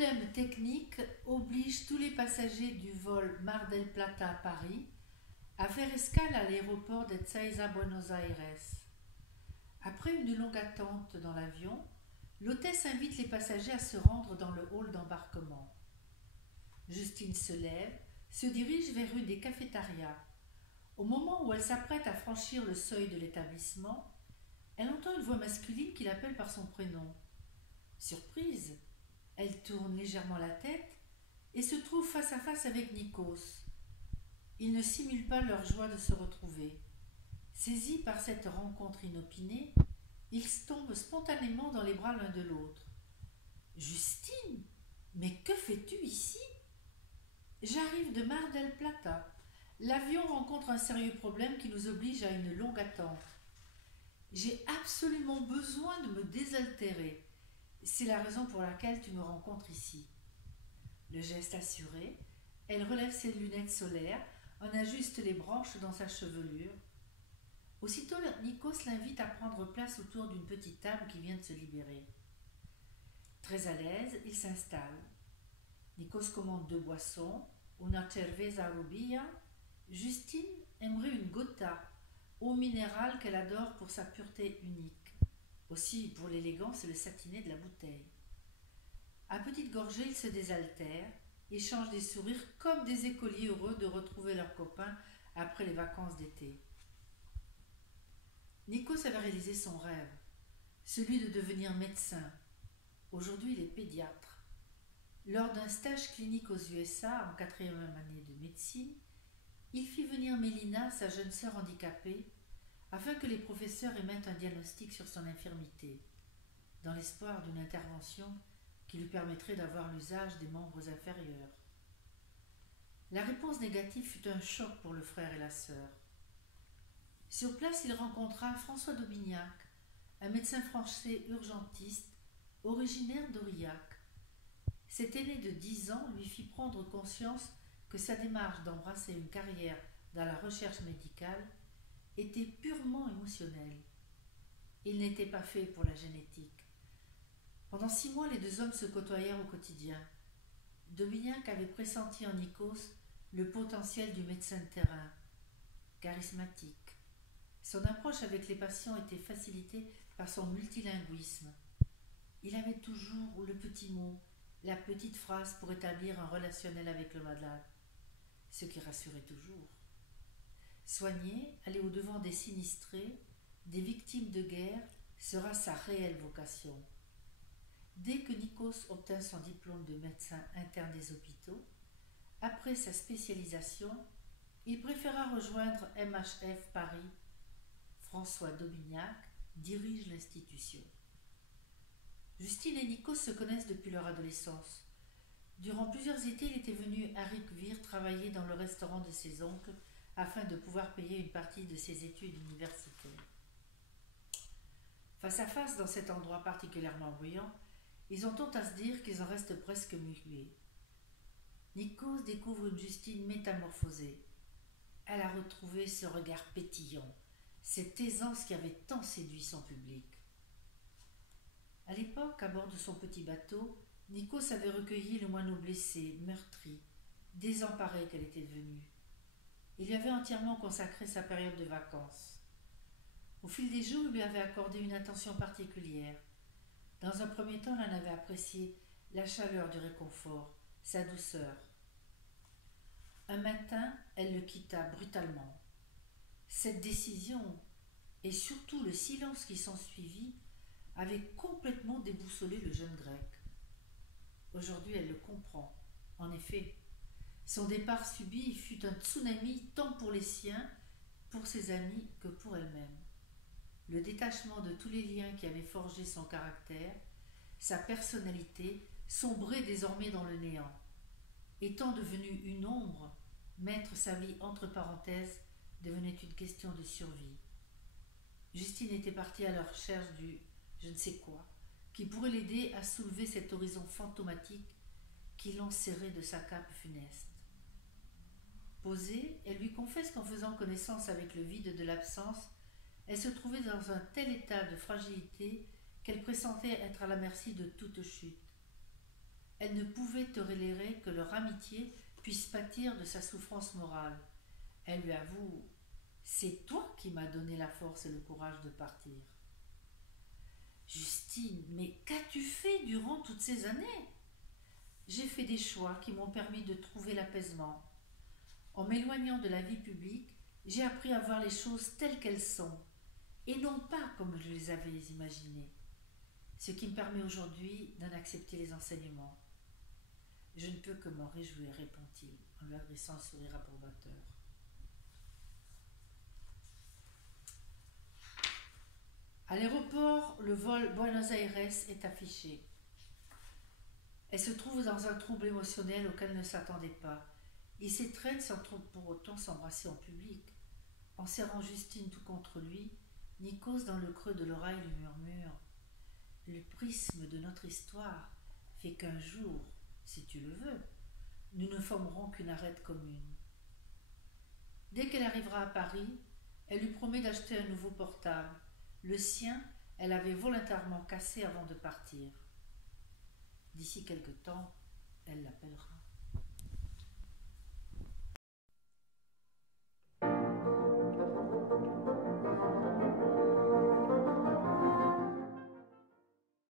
problème technique oblige tous les passagers du vol Mar del Plata à Paris à faire escale à l'aéroport de Ezeiza Buenos Aires. Après une longue attente dans l'avion, l'hôtesse invite les passagers à se rendre dans le hall d'embarquement. Justine se lève, se dirige vers une des cafétérias. Au moment où elle s'apprête à franchir le seuil de l'établissement, elle entend une voix masculine qui l'appelle par son prénom. Surprise, elle tourne légèrement la tête et se trouve face à face avec Nikos. Ils ne simulent pas leur joie de se retrouver. Saisis par cette rencontre inopinée, ils tombent spontanément dans les bras l'un de l'autre. « Justine, mais que fais-tu ici ?»« J'arrive de Mar del Plata. L'avion rencontre un sérieux problème qui nous oblige à une longue attente. J'ai absolument besoin de me désaltérer. C'est la raison pour laquelle tu me rencontres ici. » Le geste assuré, elle relève ses lunettes solaires, en ajuste les branches dans sa chevelure. Aussitôt, Nikos l'invite à prendre place autour d'une petite table qui vient de se libérer. Très à l'aise, il s'installe. Nikos commande 2 boissons, una cerveza rubia. Justine aimerait une gota, eau minérale qu'elle adore pour sa pureté unique. Aussi pour l'élégance et le satiné de la bouteille. À petite gorgée, ils se désaltèrent, échangent des sourires comme des écoliers heureux de retrouver leurs copains après les vacances d'été. Nikos avait réalisé son rêve, celui de devenir médecin. Aujourd'hui, il est pédiatre. Lors d'un stage clinique aux USA en 4e année de médecine, il fit venir Mélina, sa jeune sœur handicapée, afin que les professeurs émettent un diagnostic sur son infirmité, dans l'espoir d'une intervention qui lui permettrait d'avoir l'usage des membres inférieurs. La réponse négative fut un choc pour le frère et la sœur. Sur place, il rencontra François d'Aubignac, un médecin français urgentiste, originaire d'Aurillac. Cet aîné de 10 ans lui fit prendre conscience que sa démarche d'embrasser une carrière dans la recherche médicale était purement émotionnelle. Il n'était pas fait pour la génétique. Pendant 6 mois, les 2 hommes se côtoyèrent au quotidien. D'Aubignac avait pressenti en Nikos le potentiel du médecin de terrain, charismatique. Son approche avec les patients était facilitée par son multilinguisme. Il avait toujours le petit mot, la petite phrase pour établir un relationnel avec le malade, ce qui rassurait toujours. Soigner, aller au-devant des sinistrés, des victimes de guerre, sera sa réelle vocation. Dès que Nikos obtint son diplôme de médecin interne des hôpitaux, après sa spécialisation, il préféra rejoindre MHF Paris. François d'Aubignac dirige l'institution. Justine et Nikos se connaissent depuis leur adolescence. Durant plusieurs étés, il était venu à Ricvire travailler dans le restaurant de ses oncles afin de pouvoir payer une partie de ses études universitaires. Face à face dans cet endroit particulièrement bruyant, ils ont tant à se dire qu'ils en restent presque muets. Nikos découvre une Justine métamorphosée. Elle a retrouvé ce regard pétillant, cette aisance qui avait tant séduit son public. À l'époque, à bord de son petit bateau, Nikos avait recueilli le moineau blessé, meurtri, désemparé qu'elle était devenue. Il lui avait entièrement consacré sa période de vacances. Au fil des jours, il lui avait accordé une attention particulière. Dans un premier temps, elle en avait apprécié la chaleur du réconfort, sa douceur. Un matin, elle le quitta brutalement. Cette décision, et surtout le silence qui s'ensuivit, avait complètement déboussolé le jeune grec. Aujourd'hui, elle le comprend. En effet, son départ subit fut un tsunami tant pour les siens, pour ses amis que pour elle-même. Le détachement de tous les liens qui avaient forgé son caractère, sa personnalité, sombrait désormais dans le néant. Étant devenue une ombre, mettre sa vie entre parenthèses devenait une question de survie. Justine était partie à la recherche du je ne sais quoi, qui pourrait l'aider à soulever cet horizon fantomatique qui l'enserrait de sa cape funeste. Posée, elle lui confesse qu'en faisant connaissance avec le vide de l'absence, elle se trouvait dans un tel état de fragilité qu'elle pressentait être à la merci de toute chute. elle ne pouvait tolérer que leur amitié puisse pâtir de sa souffrance morale. Elle lui avoue: c'est toi qui m'as donné la force et le courage de partir. Justine, mais qu'as-tu fait durant toutes ces années? J'ai fait des choix qui m'ont permis de trouver l'apaisement. En m'éloignant de la vie publique, j'ai appris à voir les choses telles qu'elles sont, et non pas comme je les avais imaginées, ce qui me permet aujourd'hui d'en accepter les enseignements. Je ne peux que m'en réjouir, répond-il, en lui adressant un sourire approbateur. À l'aéroport, le vol Buenos Aires est affiché. Elle se trouve dans un trouble émotionnel auquel elle ne s'attendait pas. Il s'étreignent sans pour autant s'embrasser en public. En serrant Justine tout contre lui, Nikos, dans le creux de l'oreille, lui murmure: le prisme de notre histoire fait qu'un jour, si tu le veux, nous ne formerons qu'une arête commune. Dès qu'elle arrivera à Paris, elle lui promet d'acheter un nouveau portable. Le sien, elle avait volontairement cassé avant de partir. D'ici quelque temps, elle l'appellera.